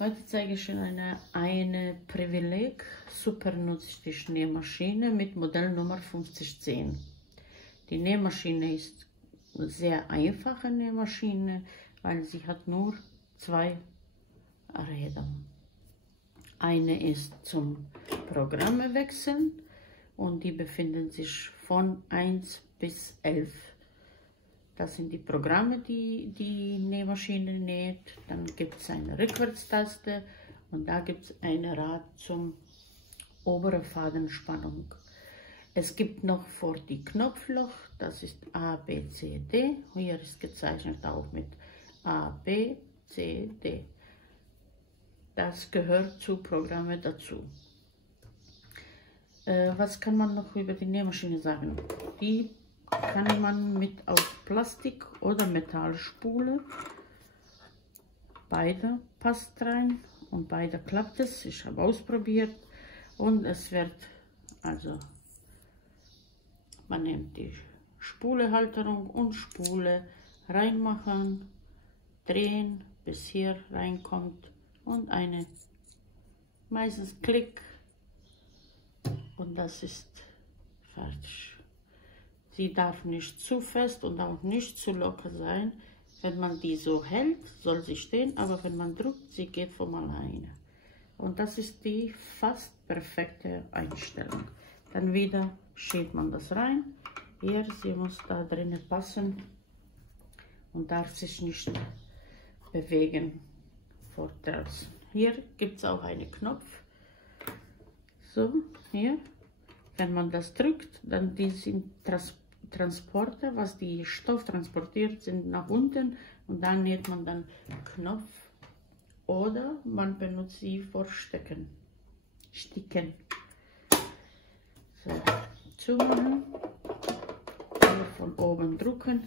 Heute zeige ich Ihnen eine Privileg Supernützlich-Nähmaschine mit Modellnummer 5010. Die Nähmaschine ist eine sehr einfache Nähmaschine, weil sie hat nur zwei Räder. Eine ist zum Programme wechseln und die befinden sich von 1 bis 11. Das sind die Programme, die die Nähmaschine näht. Dann gibt es eine Rückwärtstaste und da gibt es ein Rad zum obere Fadenspannung. Es gibt noch vor die Knopfloch, das ist A, B, C, D. Hier ist gezeichnet auch mit A, B, C, D. Das gehört zu Programme dazu. Was kann man noch über die Nähmaschine sagen? Die kann man mit auf Plastik- oder Metallspule. Beide passt rein und beide klappt es. Ich habe ausprobiert und es wird, also man nimmt die Spulehalterung und Spule reinmachen, drehen, bis hier reinkommt und eine meistens Klick und das ist fertig. Sie darf nicht zu fest und auch nicht zu locker sein. Wenn man die so hält, soll sie stehen, aber wenn man drückt, sie geht von alleine. Und das ist die fast perfekte Einstellung. Dann wieder schiebt man das rein. Hier, sie muss da drinnen passen und darf sich nicht bewegen vor draußen. Hier gibt es auch einen Knopf. So, hier. Wenn man das drückt, dann die sind Transporter, was die Stoff transportiert, sind nach unten und dann näht man dann Knopf oder man benutzt sie vor Sticken. So, zumachen, hier von oben drücken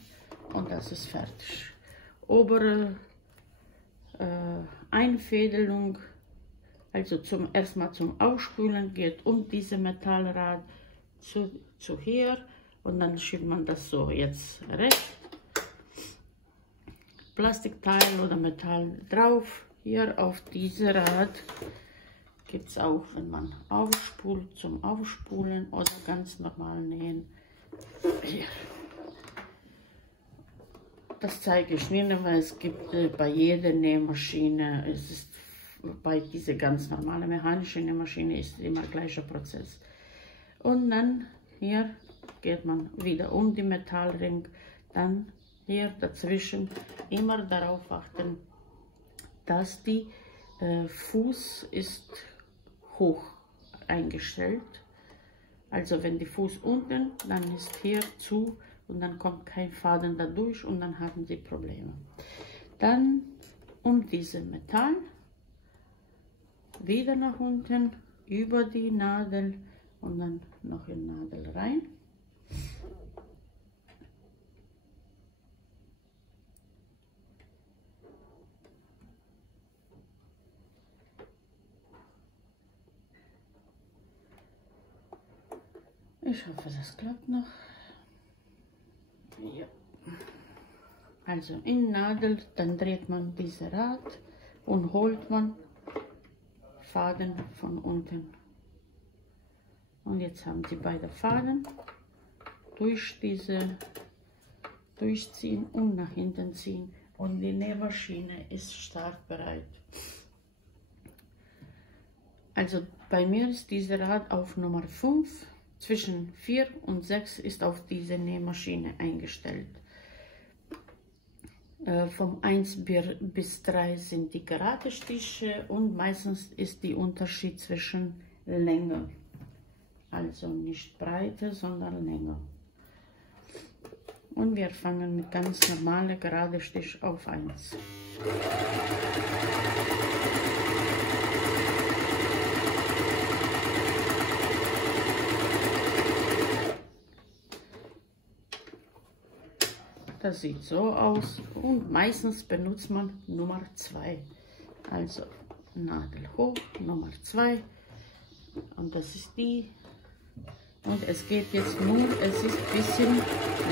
und das ist fertig. Obere Einfädelung, also erstmal zum Ausspülen, geht um diese Metallrad zu hier. Und dann schiebt man das so jetzt rechts, Plastikteil oder Metall drauf. Hier auf diese Rad gibt es auch, wenn man aufspult, zum Aufspulen oder ganz normal nähen. Hier. Das zeige ich nicht, weil es gibt bei jeder Nähmaschine, es ist bei dieser ganz normalen mechanischen Nähmaschine ist immer gleicher Prozess. Und dann hier geht man wieder um die Metallring, dann hier dazwischen immer darauf achten, dass die Fuß ist hoch eingestellt. Also wenn die Fuß unten, dann ist hier zu und dann kommt kein Faden dadurch und dann haben sie Probleme. Dann um diese Metall wieder nach unten über die Nadel und dann noch in Nadel rein. Ich hoffe, das klappt noch. Ja. Also in Nadel, dann dreht man dieses Rad und holt man Faden von unten. Und jetzt haben Sie beide Faden durch diese durchziehen und nach hinten ziehen. Und die Nähmaschine ist startbereit. Also bei mir ist dieser Rad auf Nummer 5. Zwischen 4 und 6 ist auf diese Nähmaschine eingestellt. Vom 1 bis 3 sind die gerade Stiche und meistens ist der Unterschied zwischen Länge. Also nicht Breite, sondern Länge. Und wir fangen mit ganz normalen gerade Stich auf 1. Das sieht so aus und meistens benutzt man Nummer 2. Also Nadel hoch, Nummer 2 und das ist die. Und es geht jetzt nur, es ist ein bisschen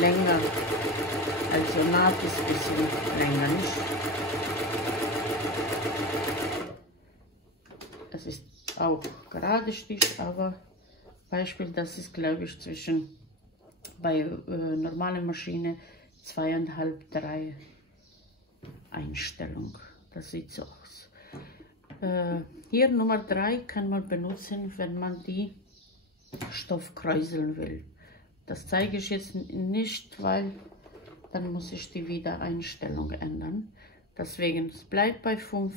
länger. Also Naht ist ein bisschen länger, nicht? Das ist auch gerade Stich, aber Beispiel, das ist glaube ich zwischen bei normaler Maschine 2,5, 3 Einstellung. Das sieht so aus. Hier Nummer 3 kann man benutzen, wenn man die Stoff kräuseln will. Das zeige ich jetzt nicht, weil dann muss ich die Wiedereinstellung ändern. Deswegen, es bleibt bei 5.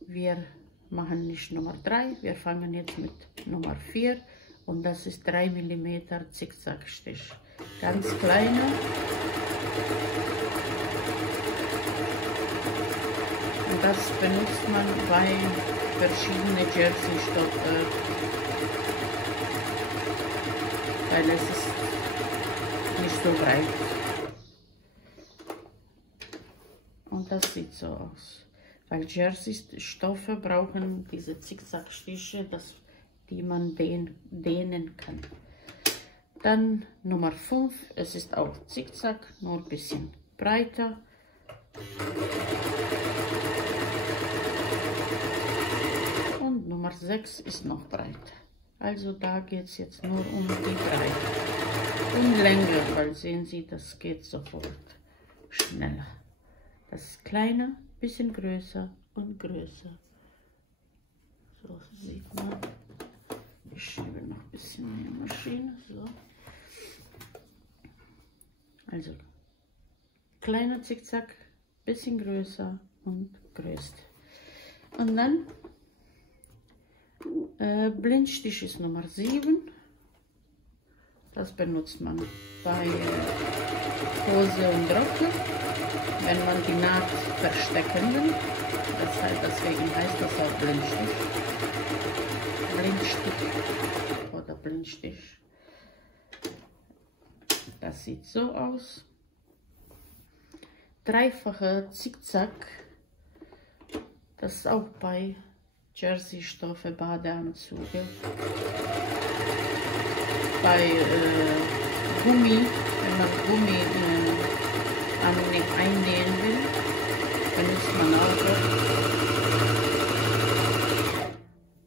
Wir machen nicht Nummer 3, wir fangen jetzt mit Nummer 4 und das ist 3 mm Zickzackstich. Ganz kleine. Und das benutzt man bei verschiedenen Jersey-Stoffe, weil es ist nicht so breit. Und das sieht so aus. Weil Jersey-Stoffe brauchen diese Zickzackstiche, die man dehnen kann. Dann Nummer 5, es ist auch Zickzack, nur ein bisschen breiter. Und Nummer 6 ist noch breiter. Also da geht es jetzt nur um die Breite. Und Länge, weil sehen Sie, das geht sofort schneller. Das ist kleiner, bisschen größer und größer. So sieht man. Ich schiebe noch ein bisschen in die Maschine. So. Also kleiner Zickzack, bisschen größer und größer. Und dann Blindstich ist Nummer 7. Das benutzt man bei Hose und Röcke, wenn man die Naht verstecken will. Deswegen heißt das auch Blindstich. Blindstich oder Blindstich. Das sieht so aus. Dreifache Zickzack. Das ist auch bei Jersey-Stoffe, Badeanzüge. Bei Gummi, wenn man Gummi einnähen will, benutzt man auch.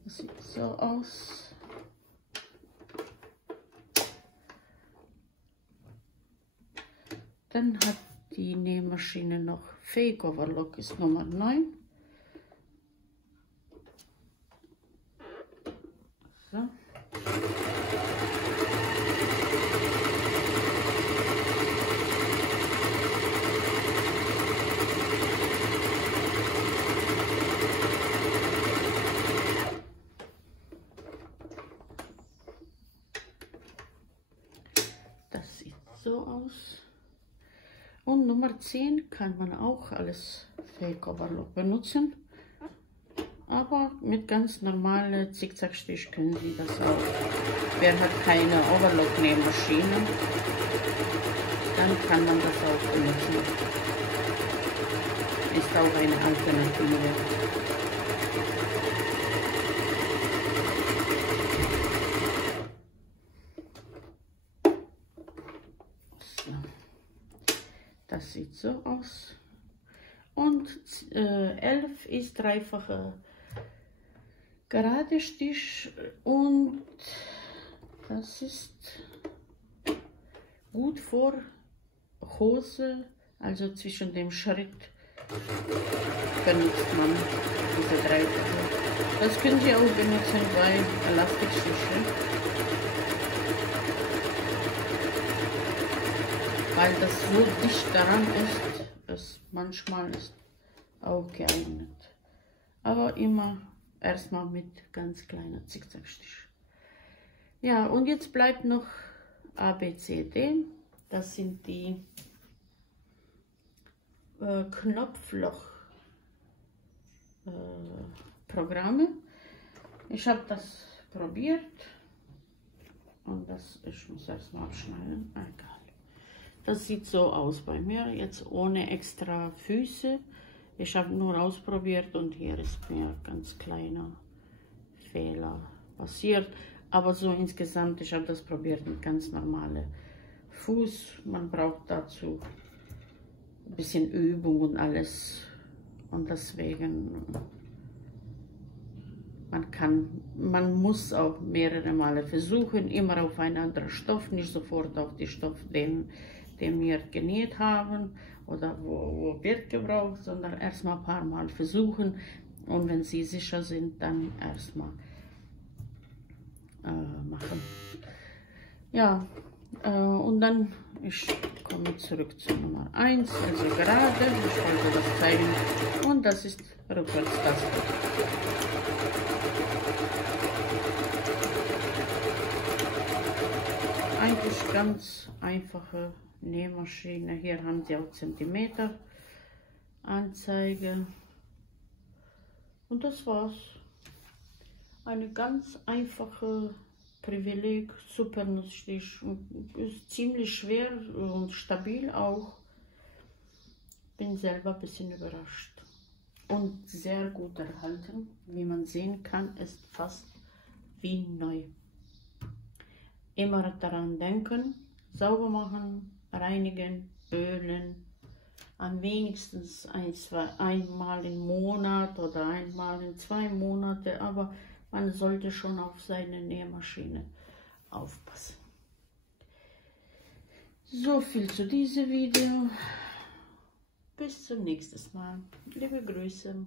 Das sieht so aus. Dann hat die Nähmaschine noch Fake Overlock, ist Nummer 9. So. Das sieht so aus. Und Nummer 10 kann man auch als Fake Overlock benutzen. Aber mit ganz normalen Zickzackstich können Sie das auch. Wer hat keine Overlock-Nähmaschine, dann kann man das auch benutzen. Ist auch eine Alternative. So. Das sieht so aus. Und 11 ist dreifache gerade Stich und das ist gut vor Hose, also zwischen dem Schritt benutzt man diese dreifache. Das können Sie auch benutzen bei Elastikstiche, weil das so dicht daran ist, dass manchmal ist auch geeignet. Aber immer erstmal mit ganz kleiner Zickzackstich. Ja, und jetzt bleibt noch A, B, C, D. Das sind die Knopfloch Programme. Ich habe das probiert und ich muss erstmal abschneiden. Egal. Das sieht so aus bei mir, jetzt ohne extra Füße. Ich habe nur ausprobiert und hier ist mir ganz kleiner Fehler passiert. Aber so insgesamt, ich habe das probiert mit ganz normalen Fuß. Man braucht dazu ein bisschen Übung und alles. Und deswegen man muss auch mehrere Male versuchen, immer auf einen anderen Stoff, nicht sofort auf den Stoff, den wir genäht haben oder wo wird gebraucht, sondern erstmal ein paar Mal versuchen, und wenn Sie sicher sind, dann erstmal machen. Ja, und dann, ich komme zurück zu Nummer 1, also gerade, ich wollte das zeigen, und das ist rückwärts das. Eigentlich ganz einfache Nähmaschine. Hier haben Sie auch Zentimeter Anzeige. Und das war's. Eine ganz einfache Privileg, Supernussstich. Ist ziemlich schwer und stabil auch. Bin selber ein bisschen überrascht. Und sehr gut erhalten. Wie man sehen kann, ist fast wie neu. Immer daran denken, sauber machen, reinigen, ölen. Am wenigsten einmal im Monat oder einmal in 2 Monate, aber man sollte schon auf seine Nähmaschine aufpassen. So viel zu diesem Video. Bis zum nächsten Mal. Liebe Grüße.